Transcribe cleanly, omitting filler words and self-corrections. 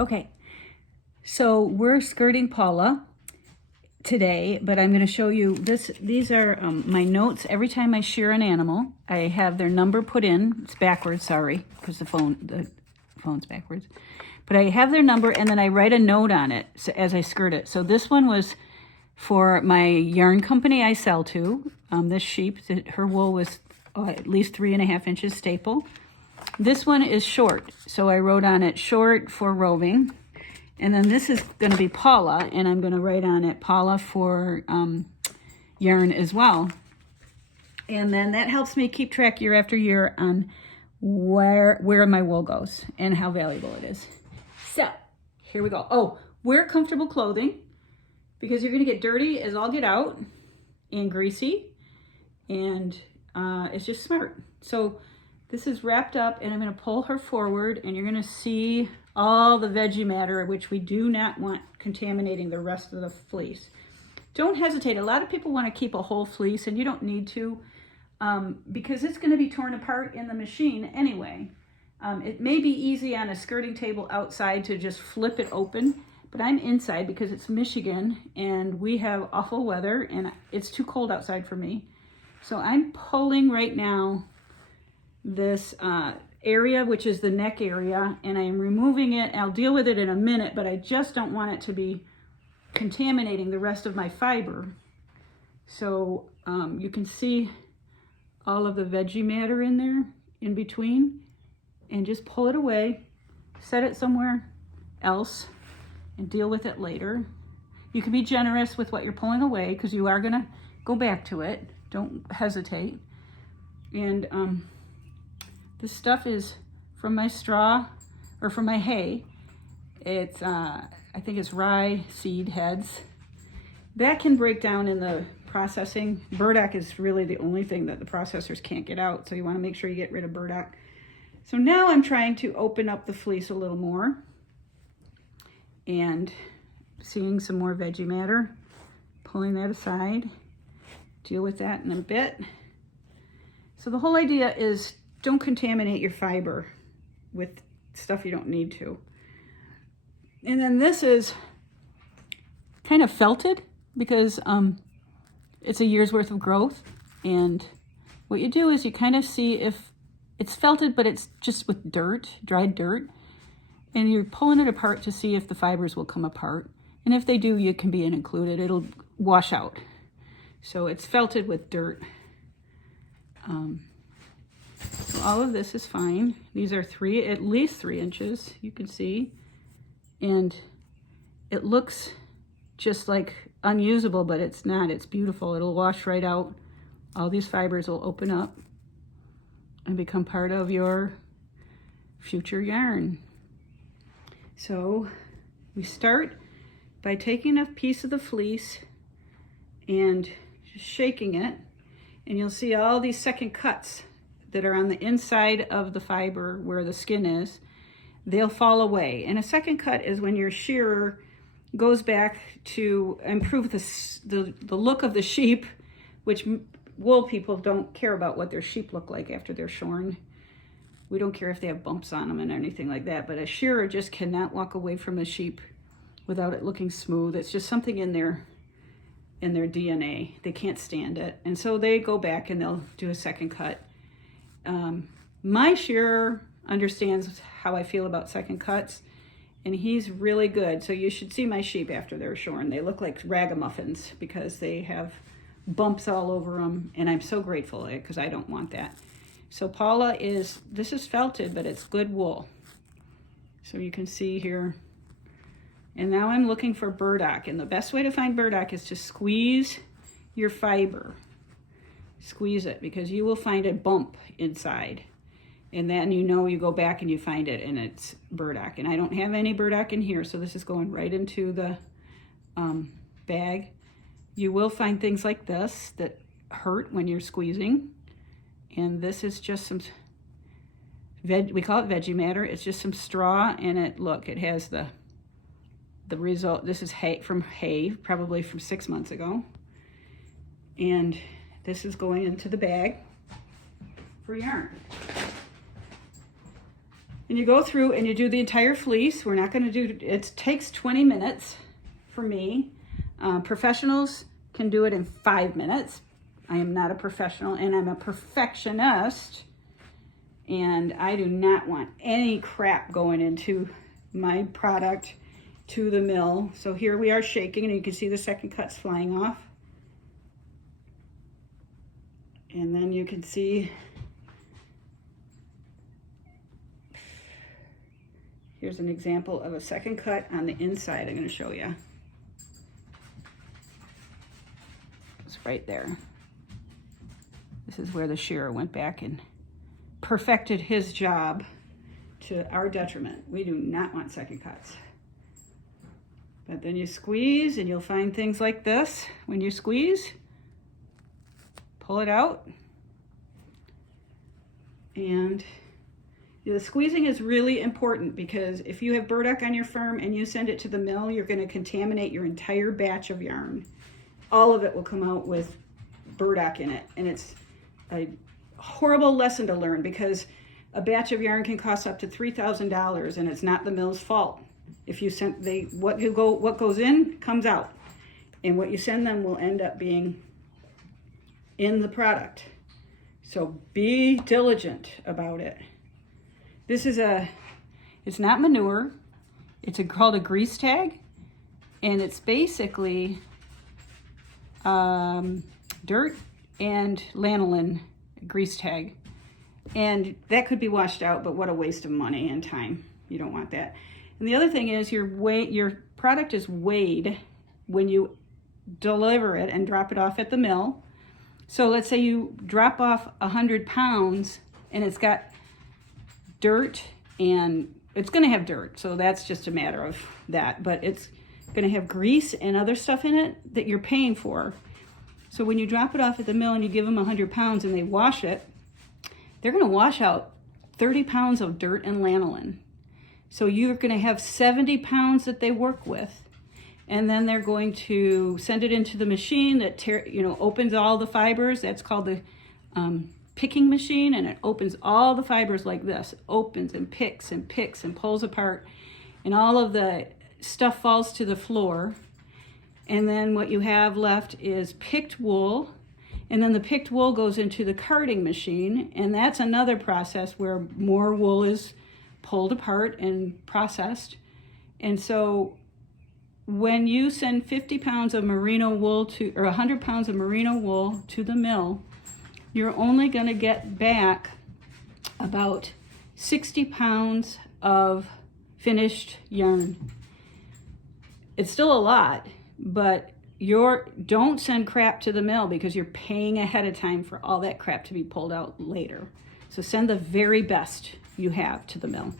Okay, so we're skirting Paula today, but I'm going to show you this. These are my notes. Every time I shear an animal, I have their number put in. It's backwards, sorry, because the phone's backwards. But I have their number, and then I write a note on it as I skirt it. So this one was for my yarn company I sell to. This sheep, her wool was at least 3.5 inches staple. This one is short, so I wrote on it short for roving. And then this is going to be Paula, and I'm going to write on it Paula for yarn as well. And then that helps me keep track year after year on where my wool goes and how valuable it is. So here we go. Oh, wear comfortable clothing because you're going to get dirty as all get out and greasy, and it's just smart. So this is wrapped up, and I'm going to pull her forward, and you're going to see all the veggie matter, which we do not want contaminating the rest of the fleece. Don't hesitate. A lot of people want to keep a whole fleece, and you don't need to because it's going to be torn apart in the machine anyway. It may be easy on a skirting table outside to just flip it open, but I'm inside because it's Michigan, and we have awful weather, and it's too cold outside for me. So I'm pulling right now this area, which is the neck area, and I am removing it. I'll deal with it in a minute, but I just don't want it to be contaminating the rest of my fiber. So you can see all of the veggie matter in there in between, and just pull it away, set it somewhere else, and deal with it later. You can be generous with what you're pulling away because you are going to go back to it. Don't hesitate. And this stuff is from my straw, or from my hay. It's, I think it's rye seed heads. That can break down in the processing. Burdock is really the only thing that the processors can't get out, so you want to make sure you get rid of burdock. So now I'm trying to open up the fleece a little more, and seeing some more veggie matter, pulling that aside. Deal with that in a bit. So the whole idea is don't contaminate your fiber with stuff you don't need to. And then this is kind of felted because it's a year's worth of growth. And what you do is you kind of see if it's felted, but it's just with dirt, dried dirt. And you're pulling it apart to see if the fibers will come apart. And if they do, you can be included. It'll wash out. So it's felted with dirt. So all of this is fine. These are at least 3 inches, you can see. And it looks just like unusable, but it's not. It's beautiful. It'll wash right out. All these fibers will open up and become part of your future yarn. So we start by taking a piece of the fleece and just shaking it, and you'll see all these second cuts that are on the inside of the fiber where the skin is. They'll fall away. And a second cut is when your shearer goes back to improve the look of the sheep, which wool people don't care about what their sheep look like after they're shorn. We don't care if they have bumps on them and anything like that, but a shearer just cannot walk away from a sheep without it looking smooth. It's just something in their DNA. They can't stand it. And so they go back and they'll do a second cut. My shearer understands how I feel about second cuts, and he's really good. So you should see my sheep after they're shorn. They look like ragamuffins because they have bumps all over them, and I'm so grateful because I don't want that. So Paula this is felted, but it's good wool. So you can see here. And now I'm looking for burdock, and the best way to find burdock is to squeeze your fiber. Squeeze it, because you will find a bump inside. And then you go back and you find it, and it's burdock. And I don't have any burdock in here, so this is going right into the bag. You will find things like this that hurt when you're squeezing. And this is just some we call it veggie matter. It's just some straw, and it has the result. This is hay, probably from 6 months ago. And this is going into the bag for yarn. And you go through and you do the entire fleece. We're not going to do, it takes 20 minutes for me. Professionals can do it in 5 minutes. I am not a professional and I'm a perfectionist. And I do not want any crap going into my product to the mill. So here we are shaking, and you can see the second cuts flying off. And then you can see, here's an example of a second cut on the inside. I'm going to show you. It's right there. This is where the shearer went back and perfected his job to our detriment. We do not want second cuts. But then you squeeze and you'll find things like this. When you squeeze, pull it out. And the squeezing is really important, because if you have burdock on your firm and you send it to the mill, you're going to contaminate your entire batch of yarn. All of it will come out with burdock in it. And it's a horrible lesson to learn, because a batch of yarn can cost up to $3,000, and it's not the mill's fault. If you send what goes in comes out, and what you send them will end up being in the product. So be diligent about it. This is it's not manure. It's called a grease tag, and it's basically dirt and lanolin grease tag. And that could be washed out, but what a waste of money and time. You don't want that. And the other thing is your product is weighed when you deliver it and drop it off at the mill. So let's say you drop off 100 pounds and it's got dirt, and it's going to have dirt. So that's just a matter of that, but it's going to have grease and other stuff in it that you're paying for. So when you drop it off at the mill and you give them 100 pounds and they wash it, they're going to wash out 30 pounds of dirt and lanolin. So you're going to have 70 pounds that they work with. And then they're going to send it into the machine that opens all the fibers. That's called the picking machine, and it opens all the fibers like this. Opens and picks and pulls apart, and all of the stuff falls to the floor. And then what you have left is picked wool, and then the picked wool goes into the carding machine, and that's another process where more wool is pulled apart and processed. And so when you send 50 pounds of merino wool or 100 pounds of merino wool to the mill, you're only going to get back about 60 pounds of finished yarn. It's still a lot, but don't send crap to the mill, because you're paying ahead of time for all that crap to be pulled out later. So send the very best you have to the mill.